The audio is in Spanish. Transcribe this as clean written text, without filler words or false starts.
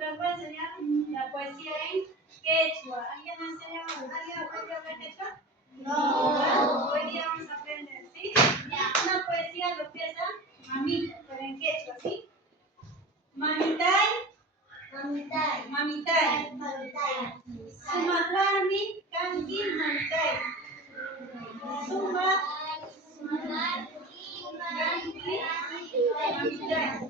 les voy a enseñar la poesía en quechua. ¿Alguien ha enseñado? ¿Alguien ha aprendido a hablar quechua? No. Hoy día vamos a aprender, ¿sí? Una poesía lo empieza mamita, pero en quechua, ¿sí? Mamitay. Mamitay. Mamitay. Mamitay. Sumaharmi kanki mamitay. Sumaharmi kanki mamitay.